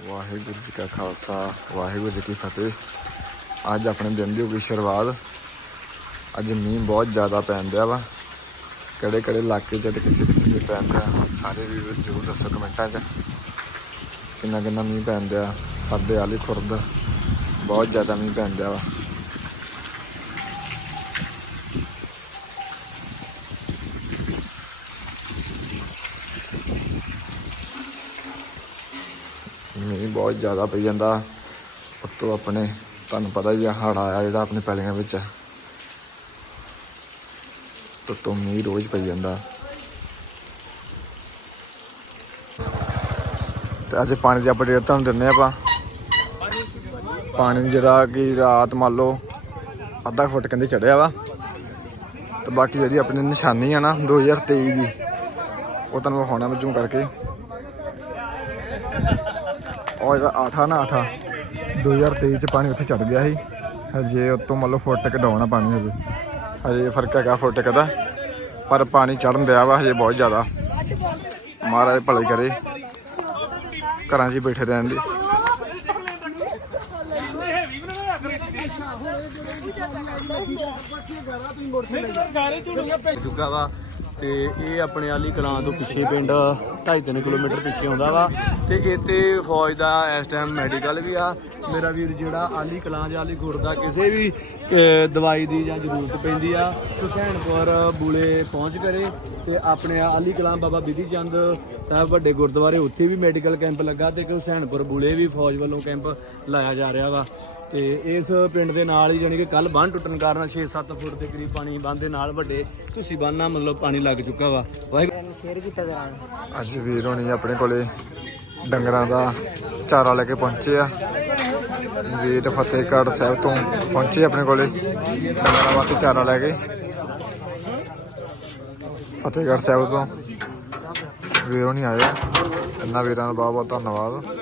ਵਾਹਿਗੁਰੂ ਜੀ ਕਾ ਖਾਲਸਾ, ਵਾਹਿਗੁਰੂ ਜੀ ਕੀ ਫਤਿਹ। ਅੱਜ ਆਪਣੇ ਦਿਨ ਦੀ ਹੋ ਗਈ ਸ਼ੁਰੂਆਤ। ਅੱਜ ਮੀਂਹ ਬਹੁਤ ਜ਼ਿਆਦਾ ਪੈਣ ਡਿਆ ਵਾ। ਕਿਹੜੇ ਕਿਹੜੇ ਇਲਾਕੇ 'ਚ ਤੇ ਕਿੱਥੇ ਕਿੱਥੇ ਪੈਣ ਡਿਆ, ਸਾਰੇ ਵੀ ਜ਼ਰੂਰ ਦੱਸੋ ਕਮੈਂਟਾਂ 'ਚ। ਕਿੰਨਾ ਕਿੰਨਾ ਮੀਂਹ ਪੈਣ ਡਿਆ, ਸਾਡੇ ਆਲੀ ਖੁਰਦ, ਬਹੁਤ ਜ਼ਿਆਦਾ ਮੀਂਹ ਪੈਣ ਡਿਆ ਵਾ ਮੀਂਹ ਬਹੁਤ ਜ਼ਿਆਦਾ ਪਈ ਜਾਂਦਾ। ਉੱਤੋਂ ਆਪਣੇ, ਤੁਹਾਨੂੰ ਪਤਾ ਹੀ ਆ ਹੜ ਆਇਆ ਜਿਹੜਾ ਆਪਣੇ ਪੈਲੀਆਂ ਵਿੱਚ। ਉੱਤੋਂ ਮੀਂਹ ਰੋਜ਼ ਪਈ ਜਾਂਦਾ। ਤੇ ਅੱਜ ਪਾਣੀ ਦੀ ਅਪਡੇਟ ਤੁਹਾਨੂੰ ਦਿੰਨੇ ਆਪਾਂ। ਪਾਣੀ ਜਿਹੜਾ ਕਿ ਰਾਤ ਮੰਨ ਲਓ ਅੱਧਾ ਕੁ ਫੁੱਟ ਕਹਿੰਦੇ ਚੜਿਆ ਵਾ। ਤੇ ਬਾਕੀ ਜਿਹੜੀ ਆਪਣੀ ਨਿਸ਼ਾਨੀ ਆ ਨਾ 2023 ਦੀ, ਉਹ ਤੁਹਾਨੂੰ ਵਿਖਾਉਣਾ ਮੈਂ zoom ਕਰਕੇ। ਉਹ ਜਿਹੜਾ ਆਠਾ ਨਾ ਆਠਾ 2023 ਚ ਪਾਣੀ ਉੱਥੇ ਚੜ ਗਿਆ ਸੀ। ਹਜੇ ਉਤੋਂ ਮੰਨ ਲਓ ਫੁੱਟ ਕ ਡਾਉਣਾ ਪਾਣੀ ਹਜੇ। ਹਜੇ ਫ਼ਰਕ ਹੈਗਾ ਫੁੱਟ ਕ ਦਾ। ਪਰ ਪਾਣੀ ਚੜਨ ਦਿਆ ਵਾ ਹਜੇ ਬਹੁਤ ਜ਼ਿਆਦਾ। ਮਹਾਰਾਜ ਭਲੇ ਕਰੇ। ਘਰਾਂ 'ਚ ਹੀ ਬੈਠੇ ਰਹਿਣ ਦੀ। ਚੁੱਕਾ ਵਾ। ਤੇ ਇਹ ਆਪਣੇ ਆਲੀ ਕਲਾਂ ਤੋਂ ਪਿੱਛੇ ਪਿੰਡ 2.5 ਕਿਲੋਮੀਟਰ ਪਿੱਛੇ ਆਉਂਦਾ ਵਾ ਤੇ ਇੱਥੇ ਫੌਜ ਦਾ ਇਸ ਟਾਈਮ ਮੈਡੀਕਲ ਵੀ ਆ। ਮੇਰਾ ਵੀਰ ਜਿਹੜਾ ਆਲੀ ਕਲਾਂ ਜਾਂ ਆਲੀ ਗੁਰਦਾ ਕਿਸੇ ਵੀ ਦਵਾਈ ਦੀ ਜਾਂ ਜ਼ਰੂਰਤ ਪੈਂਦੀ ਆ ਹੁਸੈਨਪੁਰ ਬੂਲੇ ਪਹੁੰਚ ਕਰੇ ਤੇ ਆਪਣੇ ਆਲੀ ਕਲਾਂ ਬਾਬਾ ਬਿਧੀ ਚੰਦ ਸਾਹਿਬ ਵੱਡੇ ਗੁਰਦੁਆਰੇ ਉੱਥੇ ਵੀ ਮੈਡੀਕਲ ਕੈਂਪ ਲੱਗਾ ਤੇ ਕਿ ਹੁਸੈਨਪੁਰ ਬੂਲੇ ਵੀ ਫੌਜ ਵੱਲੋਂ ਕੈਂਪ ਲਾਇਆ ਜਾ ਰਿਹਾ ਵਾ। ਤੇ ਇਸ ਪਿੰਡ ਦੇ ਨਾਲ ਹੀ ਜਾਨੀ ਕਿ ਕੱਲ ਬੰਨ ਟੁੱਟਣ ਕਾਰਨ 6-7 ਫੁੱਟ ਦੇ ਕਰੀਬ ਪਾਣੀ ਬੰਨ ਦੇ ਨਾਲ ਵੱਡੇ ਤੁਸੀਂ ਬੰਨਾ ਮਤਲਬ ਪਾਣੀ ਲੱਗ ਚੁੱਕਾ ਵਾ। ਵਾਹਿਗੁਰੂ ਸ਼ੇਅਰ ਕੀਤਾ ਦਰਾਂ ਅੱਜ ਵੀਰ ਹੋਣੀ ਆਪਣੇ ਕੋਲੇ ਡੰਗਰਾਂ ਦਾ ਚਾਰਾ ਲੈ ਕੇ ਪਹੁੰਚੇ ਆ। ਵੀਰ ਫਤਿਹਗੜ੍ਹ ਸਾਹਿਬ ਤੋਂ ਪਹੁੰਚੇ ਆਪਣੇ ਕੋਲੇ ਡੰਗਰਾਂ ਵਾਸਤੇ ਚਾਰਾ ਲੈ ਕੇ। ਫਤਿਹਗੜ੍ਹ ਸਾਹਿਬ ਤੋਂ ਵੀਰ ਹੋਣੀ ਆਏ ਆ। ਇਹਨਾਂ ਵੀਰਾਂ ਦਾ ਬਹੁਤ ਬਹੁਤ ਧੰਨਵਾਦ।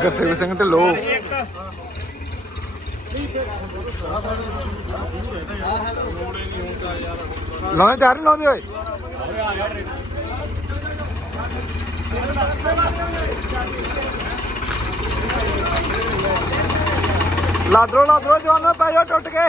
ਗੁਰਸੇਵ ਸਿੰਘ ਢਿੱਲੋ ਲਾਉਣੇ ਚਾਰ ਨਹੀਂ ਲਾਉਂਦੇ ਓਏ? ਲਾਦਰੋ ਲਾਦਰੋ, ਜਵਾਨਾ ਪੈ ਜਾ ਟੁੱਟ ਕੇ।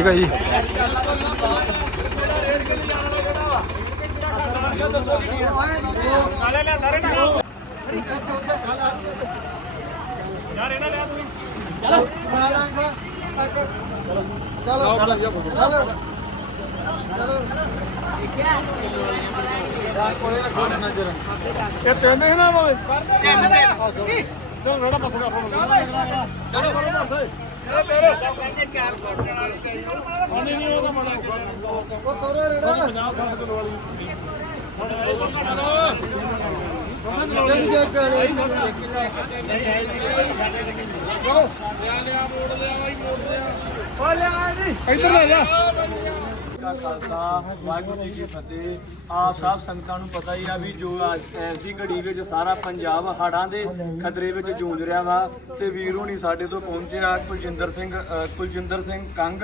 ਠੀਕ ਹੈ ਜੀ। ਇਹ ਤਿੰਨ ਹੀ ਨਾ ਤਿੰਨ ਤਿੰਨ ਚਲੋ ਰੜਾ ਦਾ ਆਪਾਂ ਚਲੋ। ਕਰੋ ਪਾਸੇ ਇਹ ਤੇਰੇ ਪਾਣੀ ਨਹੀਂ ਉਹਦਾ ਮੜਾ ਉਹ ਤੋਰੇ ਰੜਾ। 50 60 ਕਿਲੋ ਵਾਲੀ ਇੱਧਰ ਲੈ ਜਾ। ਕਾ ਖਾਲਸਾ ਵਾਹਿਗੁਰੂ ਜੀ ਕੀ ਫਤਿਹ। ਆਪ ਸਭ ਸੰਗਤਾਂ ਨੂੰ ਪਤਾ ਹੀ ਆ ਵੀ ਜੋ ਅੱਜ ਇਸ ਦੀ ਘੜੀ ਵਿੱਚ ਸਾਰਾ ਪੰਜਾਬ ਹੜ੍ਹਾਂ ਦੇ ਖਤਰੇ ਵਿੱਚ ਜੂਝ ਰਿਹਾ ਵਾ ਤੇ ਵੀਰ ਹੁਣੀ ਸਾਡੇ ਤੋਂ ਪਹੁੰਚਿਆ ਕੁਲਜਿੰਦਰ ਸਿੰਘ ਅ, ਕੁਲਜਿੰਦਰ ਸਿੰਘ ਕੰਗ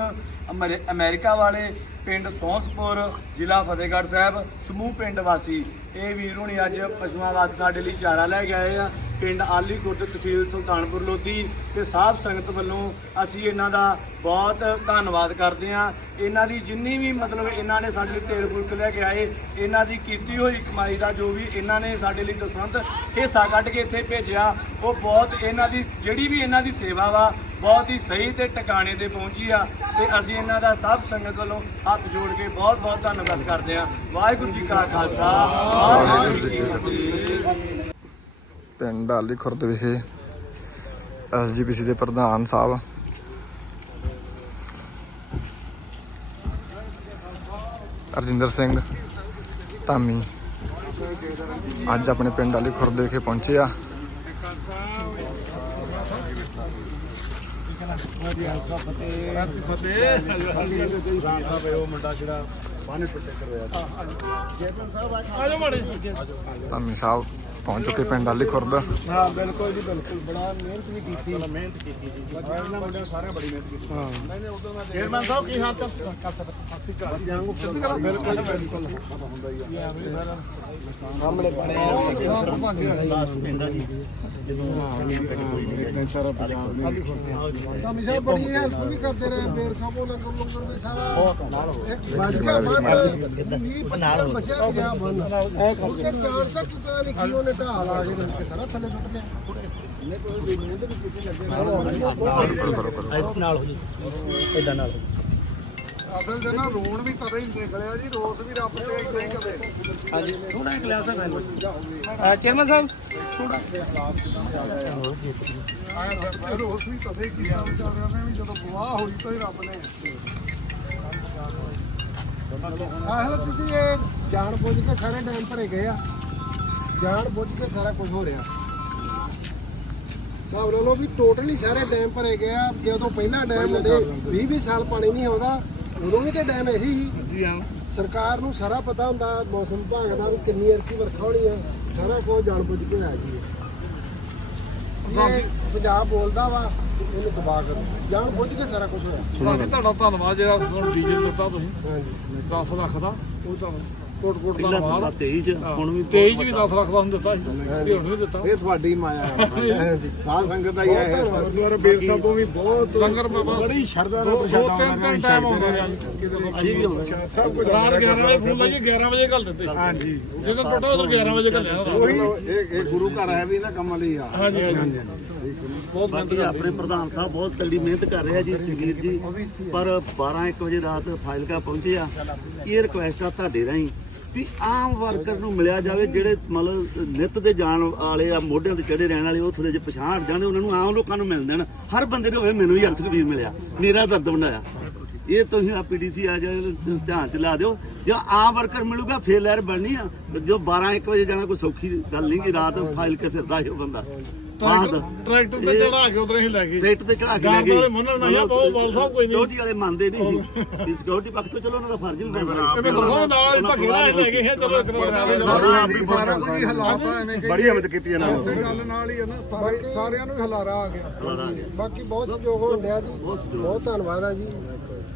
ਅਮਰੀ- ਅਮਰੀਕਾ ਵਾਲੇ। ਪਿੰਡ ਸੌਂਸਪੁਰ, ਜ਼ਿਲ੍ਹਾ ਫਤਿਹਗੜ੍ਹ ਸਾਹਿਬ, ਸਮੂਹ ਪਿੰਡ ਵਾਸੀ। ਇਹ ਵੀਰ ਹੁਣੀ ਅੱਜ ਪਸ਼ੂਆਂ ਵਾਸਤੇ ਸਾਡੇ ਲਈ ਚਾਰਾ ਲੈ ਕੇ ਆਏ ਆ। ਪਿੰਡ ਆਲੀ ਖੁਰਦ ਤਹਿਸੀਲ ਸੁਲਤਾਨਪੁਰ ਲੋਧੀ ਤੇ ਸਾਧ ਸੰਗਤ ਵੱਲੋਂ ਅਸੀਂ ਇਹਨਾਂ ਦਾ ਬਹੁਤ ਧੰਨਵਾਦ ਕਰਦੇ ਆ ਇਹਨਾਂ ਦੀ ਜਿੰਨੀ ਵੀ ਮਤਲਬ ਇਹਨਾਂ ਨੇ ਸਾਡੇ ਲਈ ਤੇਲ ਫੁਲਕ ਲੈ ਕੇ ਆਏ, ਇਹਨਾਂ ਦੀ ਕੀਤੀ ਹੋਈ ਕਮਾਈ ਦਾ ਜੋ ਵੀ ਇਹਨਾਂ ਨੇ ਸਾਡੇ ਲਈ ਦਸਵੰਤ ਹਿੱਸਾ ਕੱਢ ਕੇ ਇੱਥੇ ਭੇਜਿਆ, ਉਹ ਬਹੁਤ ਇਹਨਾਂ ਦੀ, ਜਿਹੜੀ ਵੀ ਇਹਨਾਂ ਦੀ ਸੇਵਾ ਵਾ ਬਹੁਤ ਹੀ ਸਹੀ ਤੇ ਟਿਕਾਣੇ ਤੇ ਪਹੁੰਚੀ ਆ ਤੇ ਅਸੀਂ ਇਹਨਾਂ ਦਾ ਸਭ ਸੰਗਤ ਵੱਲੋਂ ਹੱਥ ਜੋੜ ਕੇ ਬਹੁਤ ਬਹੁਤ ਧੰਨਵਾਦ ਕਰਦੇ ਆ ਵਾਹਿਗੁਰੂ ਜੀ ਕਾ ਖਾਲਸਾ, ਵਾਹਿਗੁਰੂ ਜੀ ਕੀ ਫਤਿਹ। ਪਿੰਡ ਆਲੀ ਖੁਰਦ ਵਿਖੇ ਐਸਜੀਪੀਸੀ ਦੇ ਪ੍ਰਧਾਨ ਸਾਹਿਬ। ਅਰਜਿੰਦਰ ਸਿੰਘ ਧਾਮੀ ਅੱਜ ਆਪਣੇ ਪਿੰਡ ਆਲੀ ਖੁਰਦ ਵਿਖੇ ਪਹੁੰਚੇ ਆ। ਧਾਮੀ ਸਾਹਿਬ। ਪਹੁੰਚ ਚੁੱਕੇ ਪਿੰਡ ਆਲੀ ਖੁਰਦ। ਹਾਂ ਬਿਲਕੁਲ ਜੀ ਬਿਲਕੁਲ। ਬੜਾ ਮਿਹਨਤ ਵੀ ਕੀਤੀ। ਬੜਾ ਮਿਹਨਤ ਕੀਤੀ ਜੀ। ਇਹਨਾਂ ਬੰਦਿਆਂ ਸਾਰਿਆਂ ਬੜੀ ਮਿਹਨਤ ਕੀਤੀ। ਹਾਂ। ਚੇਅਰਮੈਨ ਸਾਹਿਬ ਕੀ ਹਾਲ ਚਾਲ? ਬਿਲਕੁਲ ਬਿਲਕੁਲ। ਸਾਹਮਣੇ ਹਮੇਸ਼ਾ ਬੜੀ ਹੈਲਪ ਵੀ ਕਰਦੇ ਰਹੇ ਬੇਰ ਸਾਹਿਬ ਉਹ ਲੰਗਰ ਲੰਗਰ ਵੀ ਸਾਰਾ ਬਚ ਗਿਆ ਬੰਨ ਵੀ ਨਾਲ ਬਚਿਆ ਵੀ ਰਿਹਾ ਬੰਨ ਉਹ ਚਾਰ ਤੱਕ ਪਤਾ ਨਹੀਂ ਕੀ ਉਹਨੇ ਢਾਹ ਲਾ ਕੇ ਮੈਨੂੰ ਕਿਤੇ ਨਾ ਥੱਲੇ ਸੁੱਟ ਲਿਆ। ਅਸਲ ਜਨਾ ਰੋਣ ਵੀ ਤਦੇ ਹੀ ਨਿਕਲਿਆ ਜੀ ਰੋਸ ਵੀ ਰੱਬ ਤੇ ਇਦਾਂ ਹੀ ਕਦੇ ਥੋੜਾ ਇੱਕ ਲਿਆ ਸਕਦਾ ਚੇਅਰਮੈਨ ਸਾਹਿਬ। ਆਇਆ ਸਰ ਰੋਸ ਵੀ ਤਦੇ ਹੀ ਕੀਤਾ ਵਿਚਾਰਿਆਂ ਨੇ ਵੀ ਜਦੋਂ ਗਵਾਹ ਹੋਈ ਤਾਂ ਹੀ ਰੱਬ ਨੇ। ਆਹਲ ਜੀ ਇਹ ਜਾਣ ਬੁੱਝ ਕੇ ਸਾਰੇ ਡੈਮ ਭਰੇ ਗਏ ਆ। ਜਾਣ ਬੁੱਝ ਕੇ ਸਾਰਾ ਕੁਝ ਹੋ ਰਿਹਾ। ਹਿਸਾਬ ਲਾ ਲਓ ਵੀ ਟੋਟਲੀ ਸਾਰੇ ਡੈਮ ਭਰੇ ਗਏ ਆ। ਜਦੋਂ ਪਹਿਲਾਂ ਡੈਮ ਹੁੰਦੇ 20 20 ਸਾਲ ਪਾਣੀ ਨਹੀਂ ਆਉਂਦਾ ਉਦੋਂ ਵੀ ਤੇ ਡੈਮ ਇਹੀ ਸੀ। ਜੀ ਹਾਂ। ਸਰਕਾਰ ਨੂੰ ਸਾਰਾ ਪਤਾ ਹੁੰਦਾ ਮੌਸਮ ਵਿਭਾਗ ਦਾ ਵੀ ਕਿੰਨੀ ਅਰਕੀ ਵਰਖਾ ਹੋਣੀ ਆ। ਸਾਰਾ ਕੁਝ ਜਾਣ ਬੁੱਝ ਕੇ ਹੋਇਆ ਜੀ ਇਹ ਪੰਜਾਬ ਬੋਲਦਾ ਵਾ ਇਹਨੂੰ ਦਬਾ ਕਰੋ ਜਾਣ ਬੁੱਝ ਕੇ ਸਾਰਾ ਕੁਝ ਹੋਇਆ। ਬਾਕੀ ਤੁਹਾਡਾ ਧੰਨਵਾਦ ਜਿਹੜਾ ਤੁਹਾਨੂੰ ਡੀਜ਼ਲ ਦਿੱਤਾ ਤੁਸੀਂ। ਹਾਂਜੀ। 10 ਲੱਖ ਦਾ। ਉਹ ਤੁਹਾਨੂੰ ਕੋਟ ਕੋਟ ਧੰਨਵਾਦ 23 ਹੁਣ ਵੀ 23 ਵੀ 10 ਲੱਖ ਦਾ ਹੁਣ ਦਿੱਤਾ ਸੀ। ਇਹ ਹੁਣ ਵੀ ਦਿੱਤਾ। ਇਹ ਤੁਹਾਡੀ ਮਾਇਆ ਹਾਂਜੀ ਸਾਧ ਸੰਗਤ ਦਾ ਹੀ ਹੈ ਗੁਰਦੁਆਰਾ ਬੇਰ ਸਾਹਿਬ ਤੋਂ ਵੀ ਬਹੁਤ ਲੰਗਰ ਬਾਬਾ ਬੜੀ ਸ਼ਰਧਾ ਨਾਲ ਦੋ ਪ੍ਰਸ਼ਾਦਾ ਤਿੰਨ ਤਿੰਨ ਟਾਈਮ ਆਉਂਦਾ ਰਿਹਾ ਅਜੀ ਵੀ ਹੁੰਦਾ ਸਭ ਕੁਝ ਰਾਤ 11 ਵਜੇ ਫੋਨ ਲਾਈਏ 11 ਵਜੇ ਘੱਲ ਦਿੱਤੇ। ਹਾਂਜੀ ਜਦੋਂ ਟੋਟਾ ਉਧਰ 11 ਵਜੇ ਘੱਲਿਆ ਉਹੀ ਇਹ ਇਹ ਗੁਰੂ ਘਰ ਹੈ ਵੀ ਨਾ ਕੰਮਾਂ ਲਈ ਆ। ਹਾਂਜੀ ਹਾਂਜੀ। ਬਹੁਤ ਬਾਕੀ ਆਪਣੇ ਪ੍ਰਧਾਨ ਸਾਹਿਬ ਬਹੁਤ ਤਗੜੀ ਮਿਹਨਤ ਕਰ ਰਹੇ ਜੀ ਸੁਖਬੀਰ ਜੀ। ਪਰ 12 1 ਵਜੇ ਰਾਤ ਫਾਜ਼ਿਲਕਾ ਪਹੁੰਚੇ ਆ ਇਹ ਰਿਕੁਐਸਟ ਆ ਤੁਹਾਡੇ ਰਾਹੀਂ ਵੀ ਆਮ ਵਰਕਰ ਨੂੰ ਮਿਲਿਆ ਜਾਵੇ ਜਿਹੜੇ ਮਤਲਬ ਨਿੱਤ ਦੇ ਜਾਣ ਵਾਲੇ ਆ ਮੋਢਿਆਂ ਤੇ ਚੜੇ ਰਹਿਣ ਵਾਲੇ ਉਹ ਥੋੜੇ ਜਿਹਾ ਪਛਾਣ ਜਾਂਦੇ ਉਹਨਾਂ ਨੂੰ ਆਮ ਲੋਕਾਂ ਨੂੰ ਮਿਲ ਦੇਣ ਹਰ ਬੰਦੇ ਨੂੰ ਹੋਵੇ ਮੈਨੂੰ ਯਾਰ ਸੁਖਬੀਰ ਮਿਲਿਆ ਮੇਰਾ ਦਰਦ ਵੰਡਾਇਆ ਇਹ ਤੁਸੀਂ ਆ ਪੀਡੀਸੀ ਆ ਜਾ ਧਿਆਨ ਚ ਲਾ ਦਿਓ ਜਾਂ ਆਮ ਵਰਕਰ ਮਿਲੂਗਾ ਫੇਰ ਲਹਿਰ ਬਣਨੀ ਆ। ਜੋ 12 1 ਵਜੇ ਜਾਣਾ ਕੋਈ ਸੌਖੀ ਗੱਲ ਨਹੀਂ ਕਿ ਰਾਤ ਫਾਈਲ ਕੇ ਫਿਰਦਾ ਉਹ ਬੰਦਾ। ਬਾਅਦ ਟਰੈਕਟਰ ਤੇ ਚੜਾ ਕੇ ਉਧਰ ਹੀ ਲੈ ਗਏ। ਟਰੈਕਟਰ ਤੇ ਚੜਾ ਕੇ ਗਾਂ ਲੈ ਗਏ। ਵਾਲੇ ਮੰਨਣ ਨਹੀਂ ਆ, ਬਹੁਤ ਬਾਲ ਸਾਹਿਬ ਕੋਈ ਨਹੀਂ। ਸਿਕਿਉਰਿਟੀ ਵਾਲੇ ਮੰਨਦੇ ਨਹੀਂ ਸੀ ਸਿਕਿਉਰਿਟੀ ਪੱਖ ਤੋਂ ਚਲੋ ਉਹਨਾਂ ਦਾ ਫਰਜ਼ ਵੀ ਬਣਦਾ। ਇਹ ਮੇਰੇ ਨਾਲ ਧੱਕੇ ਨਾਲ ਲੈ ਗਏ ਹੈ ਚਲੋ ਇੱਕ ਨੰਬਰ ਸਾਰਾ ਕੁਝ ਹੀ ਹਾਲਾਤ ਆ ਐਵੇਂ ਕਿ ਬੜੀ ਕੀਤੀ ਇਹਨਾਂ ਇਸੇ ਗੱਲ ਨਾਲ ਹੀ ਹੈ ਨਾ ਸਾਰੇ ਸਾਰਿਆਂ ਨੂੰ ਹੀ ਹਲਾਰਾ ਆ ਗਿਆ ਬਾਕੀ ਬਹੁਤ ਸਹਿਯੋਗ ਹੋਣ ਡਿਆ ਜੀ। ਬਹੁਤ ਧੰਨਵਾਦ ਆ ਜੀ।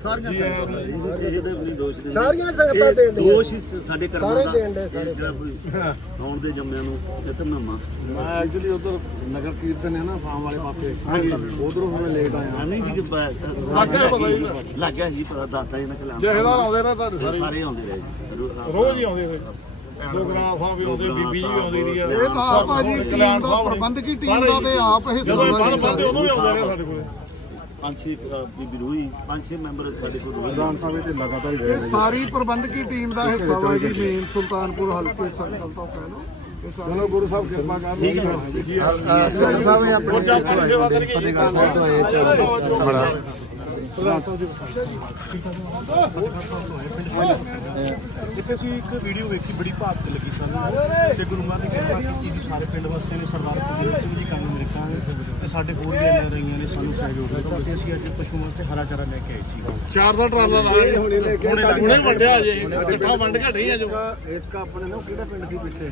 ਸਾਰੀਆਂ ਸੰਗਤਾਂ ਇਹਦੇ ਵੀ ਦੋਸ਼ ਨਹੀਂ ਸਾਰੀਆਂ ਸੰਗਤਾਂ ਦੇਣ ਡੀਆਂ ਦੋਸ਼ ਹੀ ਸਾਡੇ ਕਰਮਾਂ ਸਾਰੇ ਦਾ ਸਾਰੇ। ਜਿਹੜਾ ਆਉਣ ਦੇ ਜੰਮਿਆਂ ਨੂੰ ਇੱਥੇ ਨਾਮਾ ਮੈਂ ਐਕਚੁਅਲੀ ਉਧਰ ਨਗਰ ਕੀਰਤਨ ਹੈ ਨਾ ਸ਼ਾਮ ਵਾਲੇ ਪਾਸੇ। ਹਾਂਜੀ। ਉਧਰੋਂ ਹੁਣ ਲੇਟ ਆਇਆ। ਨਹੀਂ ਜੀ ਕਿ ਲੱਗ ਗਿਆ ਪਤਾ ਜੀ ਲੱਗ ਗਿਆ ਜੀ ਪਤਾ ਦੱਸਦਾ ਇਹਨਾਂ ਖਿਲਾਫ ਜਹੇਦਾਰ ਆਉਂਦੇ ਨੇ ਤੁਹਾਡੇ ਸਾਰੇ ਸਾਰੇ ਆਉਂਦੇ ਰਹੇ ਜੀ। ਰੋਜ਼ ਹੀ ਆਉਂਦੇ ਨੇ ਦੋ ਗ੍ਰਾਮ ਸਾਹਿਬ ਵੀ ਆਉਂਦੇ ਬੀਬੀ ਜੀ ਵੀ ਆਉਂਦੀ ਰਹੀ ਆ। ਇਹ ਤਾਂ ਆਪ ਆ ਜੀ ਟੀਮ ਦਾ ਪ੍ਰਬੰਧਕੀ ਟੀਮ ਦਾ ਤੇ ਆਪ ਵਾ ਬਣ ਜੀ ਬੰਦੇ ਉਦੋਂ ਵੀ ਆਉਂਦੇ ਨੇ ਸਾਡੇ ਕੋਲੇ। ਪੰਜ ਛੇ ਅ, ਬੀਬੀ ਰੋਈ ਪੰਜ ਛੇ ਮੈਂਬਰ ਸਾਡੇ ਕੋਲ ਰੋਈ ਸਾਹਿਬ ਤੇ ਲਗਾਤਾਰ ਇਹ ਸਾਰੀ ਪ੍ਰਬੰਧਕੀ ਟੀਮ ਦਾ ਹਿੱਸਾ ਵਾ ਜੀ ਮੇਨ ਸੁਲਤਾਨਪੁਰ ਹਲਕੇ ਸਰਕਲ ਤੋਂ ਕਹਿ ਲਓ ਇਹ ਚਲੋ ਗੁਰੂ ਸਾਹਿਬ ਕਿਰਪਾ ਕਰ ਠੀਕ ਹੈ। ਸਾਹਿਬ ਨੇ ਆਪਣੀ ਸੇਵਾ ਕਰੀਏ ਬੜਾ ਇੱਥੇ ਅਸੀਂ ਇੱਕ ਵੀਡੀਓ ਵੇਖੀ ਬੜੀ ਭਾਵਕ ਲੱਗੀ ਸਾਨੂੰ। ਤੇ ਗੁਰੂ ਮਹਾਰਾਜ ਦੀ ਕਿਰਪਾ ਕੀਤੀ ਜੀ ਸਾਰੇ ਪਿੰਡ ਵਾਸੀਆਂ ਨੇ ਸਰਦਾਰ ਕੁਲਦੀਪ ਸਿੰਘ ਜੀ ਕੰਮ ਅਮਰੀਕਾ ਨੇ ਤੇ ਸਾਡੇ ਹੋਰ ਵੀ ਲੈ ਰਹੀਆਂ ਨੇ ਸਾਨੂੰ ਸਹਿਯੋਗ ਦਿੱਤਾ ਤੇ ਅਸੀਂ ਅੱਜ ਪਸ਼ੂਆਂ ਤੇ ਹਰਾ ਚਾਰਾ ਲੈ ਕੇ ਆਏ ਸੀ। ਚਾਰ ਦਾ ਟਰਾਲਾ ਲਾਇਆ ਹੁਣੇ ਲੈ ਕੇ ਹੁਣੇ ਵੰਡਿਆ ਜੇ ਇਕੱਠਾ ਵੰਡ ਕੇ ਨਹੀਂ ਅਜੇ ਇੱਕ ਆਪਣੇ ਨਾ ਕਿਹੜਾ ਪਿੰਡ ਦੀ ਪਿੱਛੇ?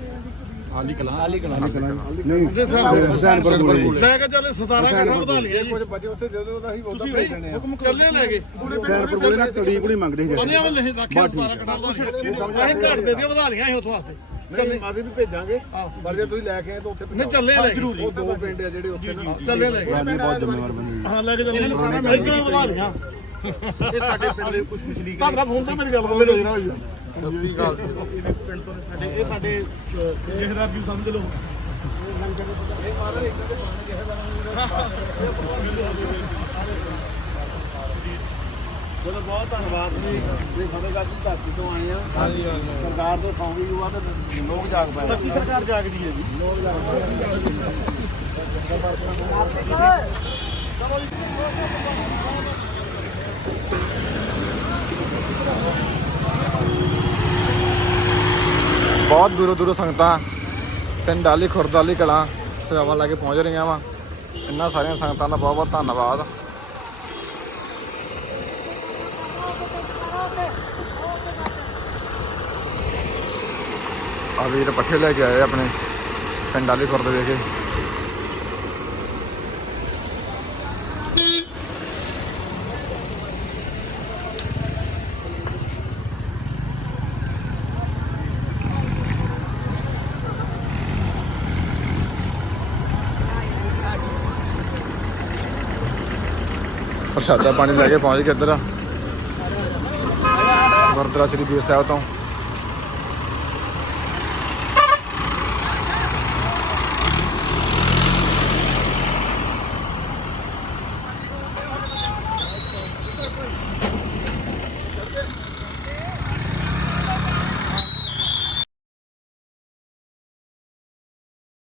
ਆਲੀ ਕਲਾਂ। ਆਲੀ ਕਲਾਂ ਉਹਦੇ ਸਾਹ ਲੈ ਕੇ ਚੱਲੇ 17 ਇਕੱਠਾ ਵਧਾ ਲਈਏ ਜੀ। ਕੁਝ ਬਚੇ ਉੱਥੇ ਦੇ ਦਿਓ ਤਾਂ ਅਸੀਂ ਉਹਦਾ ਭੇਜ ਦੇਣੇ ਆ ਚੱਲੇ ਲੈ ਕੇ। ਕੋਲੇ ਨਾ ਤੜੀ ਕੁੜੀ ਮੰਗਦੇ ਸੀ। ਉਹਨੇ ਵੀ ਨਹੀਂ ਰੱਖਿਆ 17 ਇਕੱਠਾ ਵਧਾ ਲਈਏ। ਅਸੀਂ ਘੱਟ ਦੇ ਦੇ ਵਧਾ ਲਈਆਂ ਸੀ ਉੱਥੋਂ ਵਾਸਤੇ। ਚੱਲੇ ਅਸੀਂ ਵੀ ਭੇਜਾਂਗੇ। ਪਰ ਜੇ ਤੁਸੀਂ ਲੈ ਕੇ ਆਏ ਤਾਂ ਉੱਥੇ ਨਹੀਂ ਚੱਲੇ ਲੈ ਕੇ। ਉਹ ਦੋ ਪਿੰਡ ਆ ਜਿਹੜੇ ਉੱਥੇ ਨਾ। ਚੱਲੇ ਲੈ ਕੇ। ਬਹੁਤ ਜ਼ਿੰਮੇਵਾਰ ਬਣੀ ਹਾਂ ਲੈ ਕੇ ਚੱਲੇ। ਇੱਥੇ ਵਧਾ ਲਈਆਂ। ਇਹ ਸਾਡੇ ਪਿੰਡ ਦੇ ਕੁਝ ਪਿਛਲੀ ਤੁਹਾਡਾ ਫੋਨ ਤੇ ਮੇਰੀ ਗੱਲ ਬੋਲ ਰਿਹਾ ਹੋਈ ਇਹ ਪਿੰਡ ਤੋਂ ਸਾਡੇ ਇਹ ਸਾਡੇ ਜਹਦਾਰ ਜੀ ਸਮਝ ਲਓ। ਚਲੋ ਬਹੁਤ ਧੰਨਵਾਦ ਜੀ। ਇਹ ਫਤਿਹਗੜ੍ਹ ਦੀ ਧਰਤੀ ਤੋਂ ਆਏ ਆ। ਹਾਂਜੀ ਸਰਕਾਰ ਤੋਂ ਸੌਂ ਗਈ ਹੋਆ ਤੇ ਲੋਕ ਜਾਗ ਪਏ ਸੱਚੀ ਸਰਕਾਰ ਜਾਗਦੀ ਹੈ ਜੀ। ਬਹੁਤ ਦੂਰੋਂ ਦੂਰੋਂ ਸੰਗਤਾਂ ਪਿੰਡ ਆਲੀ ਖੁਰਦ ਆਲੀ ਕਲਾਂ ਸੇਵਾਵਾਂ ਲੈ ਕੇ ਪਹੁੰਚ ਰਹੀਆਂ ਵਾ। ਇਹਨਾਂ ਸਾਰੀਆਂ ਸੰਗਤਾਂ ਦਾ ਬਹੁਤ ਬਹੁਤ ਧੰਨਵਾਦ। ਆ ਵੀਰ ਪੱਠੇ ਲੈ ਕੇ ਆਏ ਆਪਣੇ, ਪਿੰਡ ਵਾਲੇ ਖੁਰਦ ਦੇ ਕੇ ਪ੍ਰਸ਼ਾਦਾ ਪਾਣੀ ਲੈ ਕੇ ਪਹੁੰਚ ਗਏ ਇੱਧਰ। ਗੁਰਦੁਆਰਾ ਸ੍ਰੀ ਬੀਰ ਸਾਹਿਬ ਤੋਂ।